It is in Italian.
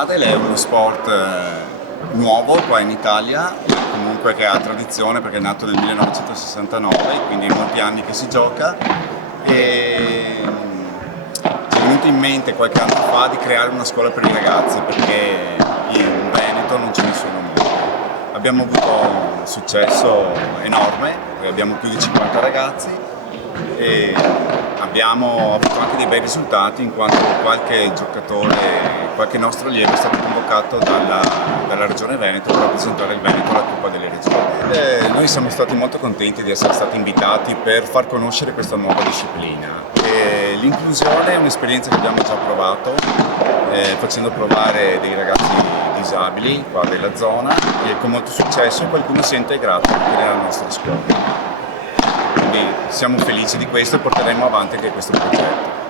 padel è uno sport nuovo qua in Italia, comunque che ha tradizione perché è nato nel 1969, quindi è molti anni che si gioca e ci è venuto in mente qualche anno fa di creare una scuola per i ragazzi perché in Veneto non ce ne sono molti. Abbiamo avuto un successo enorme, abbiamo più di 50 ragazzi e abbiamo avuto anche dei bei risultati in quanto qualche giocatore, qualche nostro allievo è stato convocato dalla Regione Veneto per rappresentare il Veneto alla Coppa delle Regioni. Noi siamo stati molto contenti di essere stati invitati per far conoscere questa nuova disciplina. L'inclusione è un'esperienza che abbiamo già provato, facendo provare dei ragazzi disabili qua della zona e con molto successo qualcuno si è integrato anche nella nostra scuola. Quindi siamo felici di questo e porteremo avanti anche questo progetto.